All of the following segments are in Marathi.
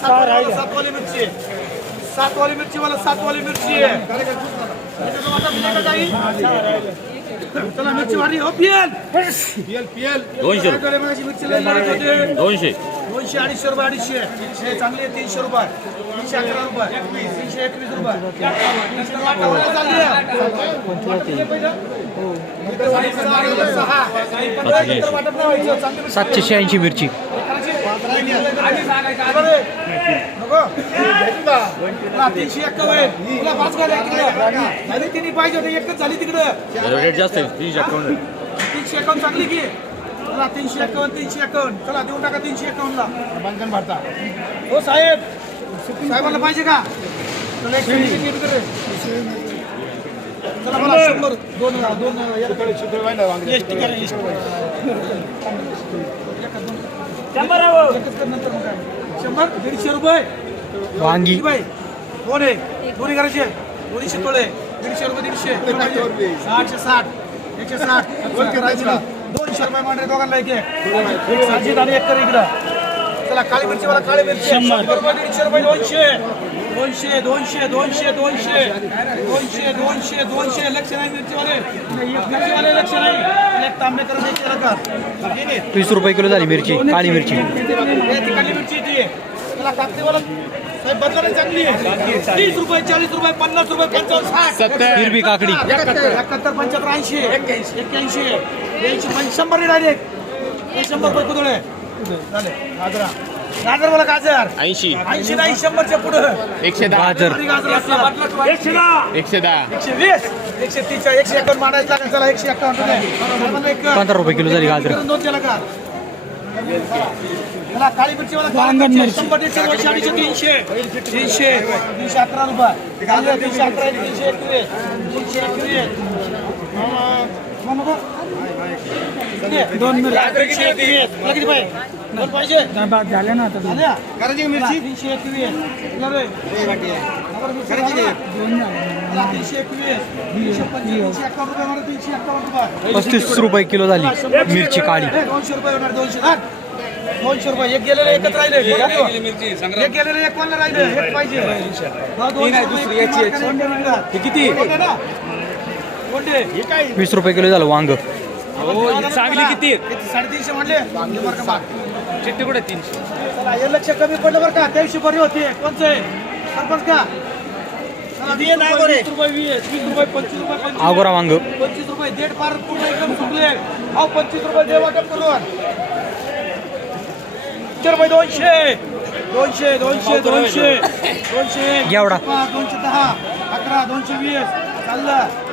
सातवाली मिरची. सातवाली मिरची. मला सातवाली मिरची आहे. चला मिरची हो, भारी हो पियल पियल पियल दोनशे रुपये माझी मिरची दोनशे. दोनशे अडीचशे रुपये अडीचशे. चांगले तीनशे रुपये. तीनशे अकरा रुपये. तीनशे एकवीस रुपये. सातशेशे ऐंशी मिरची. तीनशे एक्कावन्न पाच गाडी तिने पाहिजे एकच झाली तिकडं. रेट जास्त तीनशे एक्कावन्न तीनशे एक्कावन्न चांगली की. चला तीनशे एकावन्न तीनशे एकावन्न. चला देऊन टाका तीनशे एकावन्नला बंधन भरता. हो साहेब. साहेबांना पाहिजे का? चला एक शेळी किती रुपये रे? चला मला शंभर. दोन दोन करा नंतर मग काय? शंभर दीडशे रुपये. वांगी. बाई दोन आहे. दोन्ही करायचे. दोन्हीशे तोळे. दीडशे रुपये दीडशे. साठशे साठ. एकशे साठ. दोनशे रुपये मांडरे दोघांना एक एक. सातशे आणि एक कर इकडं. चला काळी मिरची मला काळी मिरची. शंभर. रुपये दीडशे रुपये दोनशे. दोनशे दोनशे दोनशे दोनशे. दोनशे दोनशे दोनशे. लक्ष नाही मिरचीवाले. मिरचीवाले लक्ष नाही. एक तांबेकर वीस रुपये किलो झाली मिरची काळी मिरची. तिकडली मिरची ती आहे. त्याला कापणीवाला साहेब बदलायला चांगली आहे. तीस रुपये चाळीस रुपये पन्नास रुपये पंचावन्न साठ. हिरवी काकडी. एकाहत्तर पंच्याहत्तर ऐंशी. एक्क्याऐंशी. ऐंशी पण शंभर डायरेक्ट हे शंभर रुपये कुदळे झाले. गाजरा. गाजर बोला गाजर. ऐंशी. ऐंशी नाही शंभरच्या पुढं. एकशे दहा. गाजर? एकशे दहा. एकशे दहा. एकशे वीस. एकशे तीस एकशे एकावन्न मांडायचं लागेल चला एकशे एकावन्न मला पंधरा रुपये किलो झाली गाजर. दोन केला का मला काळी मिरची मला काळी मिरची. शंभर दीडशे अडीचशे तीनशे. तीनशे. तीनशे. अकरा रुपये. तीनशे अकरा तीनशे एकवीस. तीनशे एकवीस? दोन झाले ना आता दोन पस्तीस रुपये किलो झाली मिरची काळी दोनशे रुपये होणार दोनशे दोनशे रुपये एक गेलेलं एकच एक गेलेलं एक कोणाला एक पाहिजे किती वीस रुपये किलो झालं वांग. चांगली किती? साडेतीनशे म्हणले. हे. चिट्टी कुठे तीनशे. चला हे लक्ष कमी पडलं बरं का. त्याविषयी बरी होती. कोणचं? आहे सरपंच का? आगोरा वांग. पंचवीस रुपये देड पार पूर्ण एकदम सुटले अहो पंचवीस रुपये दे वाटप करून. दोनशे रुपये दोनशे. दोनशे दोनशे दोनशे. दोनशे. घेवडा. पाच, दोनशे दहा अकरा दोनशे वीस. चाललं.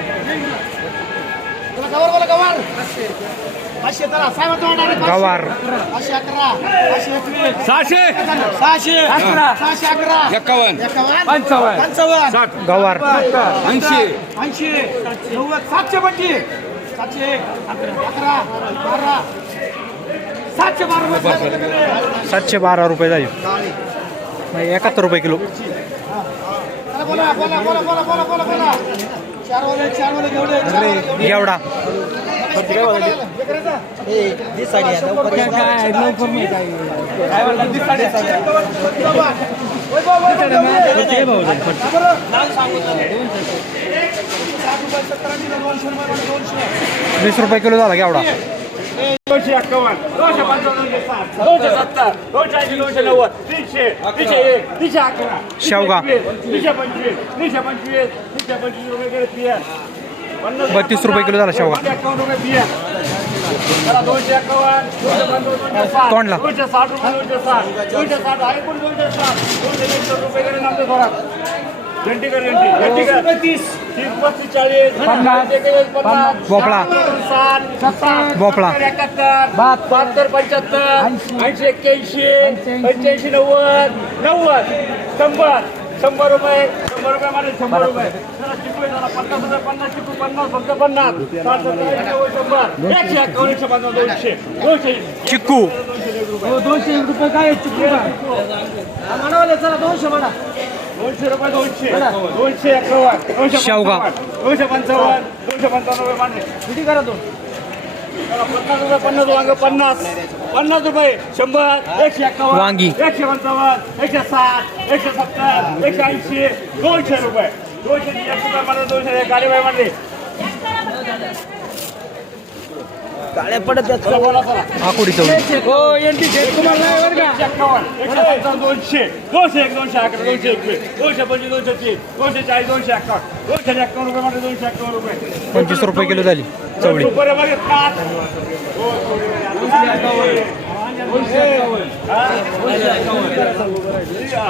एकवीस सहाशे. सहाशे. अकरा. सहाशे अकरा. एकावन्न. पंचावन्न. पंचावन्न. गवार. ऐंशी. ऐंशी. नव्वद. सातशे पंचवीस सातशे. अकरा. बारा. सातशे बारा रुपये सातशे बारा रुपये मग एकाहत्तर रुपये किलो. बोला बोला बोला बोला बोला बोला. घेवडा काय वीस रुपये किलो झाला घेवडा दोनशे एक्कावन्न. दोनशे पंचावन्न दोनशे साठ. दोनशे सत्तर. दोनशे ऐंशी दोनशे नव्वद. तीनशे तीनशे एक तीनशे अकरा. शेवगा. तीनशे पंचवीस तीनशे पंचवीस तीनशे पंचवीस रुपये बिया पन्नास बत्तीस रुपये किलो झाला शेवगा. एक्कावन्न रुपये बिया चला दोनशे एक्कावन्न दोनशे पंचावन्न दोनशे साठ. रुपये दोनशे साठ. दोनशे साठ आहे पण दोनशे साठ. दोनशे एकसष्ट रुपये घंटी कर घंटी. घंटी कर. रुपये तीस तीस पस्तीस चाळीस. पन्नास. भोपळा. भोपळा. एकाहत्तर. बहात्तर पंच्याहत्तर. ऐंशी. एक्क्याऐंशी. पंच्याऐंशी. नव्वद. नव्वद. शंभर. शंभर रुपये. शंभर रुपये माझे शंभर रुपये. पन्नास रुपये पन्नास पन्नास फक्त पन्नास. साठ सत्तर ऐंशी नव्वद शंभर. एकशे एकावन्न एकशे पन्नास दोनशे. दोनशे. चिक्कू. हो दोनशे एक रुपये काय आहे चिकू का? हा, म्हणावले चला दोनशे म्हणा. दोनशे रुपये दोनशे. दोनशे एकावन्न. दोनशे दोनशे पंचावन्न. दोनशे पंचावन्न रुपये किती करा तो? पन्नास रुपये पन्नास वांग पन्नास. पन्नास रुपये शंभर. एकशे एक्कावन्न वांगी. एकशे पंचावन्न. एकशे साठ. एकशे सत्तर. एकशे ऐंशी. दोनशे रुपये. दोनशे तीस रुपये मला दोनशे गाडी बाई म्हणले काळ्या पडत आकुडी चौली. हो एनटी जयकुमार नाही बरं का? एकशे एक्कावन्न एकशे पंचावन्न दोनशे दोनशे एक दोनशे अकरा दोनशे एकवीस दोनशे पंचवीस दोनशे तीस दोनशे चाळीस दोनशे एक्कावन्न दोनशे एक्कावन्न रुपये म्हणजे दोनशे एक्कावन्न रुपये. पंचवीस रुपये किलो झाली चवळी. सुपर मागे पाच.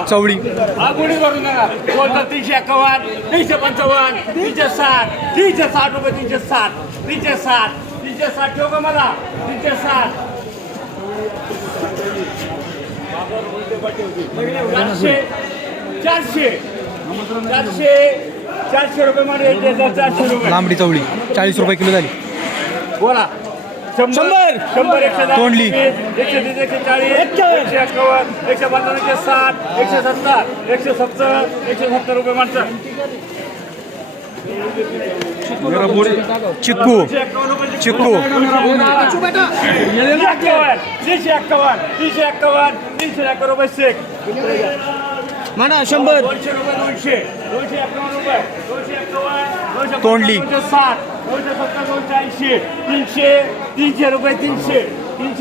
चवळी. हा गुढी करून नका. बोलतात तीनशे एकावन्न तीनशे पंचावन्न तीनशे साठ तीनशे साठ रुपये तीनशे साठ तीनशे साठ. तीनशे साठ ठेव का मला? तीनशे साठ चारशे चारशे. चारशे चारशे रुपये मध्ये चारशे रुपये. लांबडी चवळी चाळीस रुपये किलो झाली. बोला. शंभर शंभर! एकशे तोंडली. एकशे तीस एकशे चाळीस एकशे एकावन्न एकशे पंचावन्न एकशे साठ एकशे सत्तर एकशे सत्तर एकशे सत्तर रुपये माणसं चिक्कू। चिक्कू। तीनशे एक्कावन्न तीनशे एक्कावन्न तीनशे एक्कावन्न तीनशे एक्कावन्न रुपये शेक म्हणा शंभर। दोनशे रुपये दोनशे दोनशे एक्कावन्न रुपये दोनशे एक्कावन्न दोनशे तोंडली. साठ दोनशे सत्तर दोनशे ऐंशी तीनशे तीनशे रुपये तीनशे तीनशे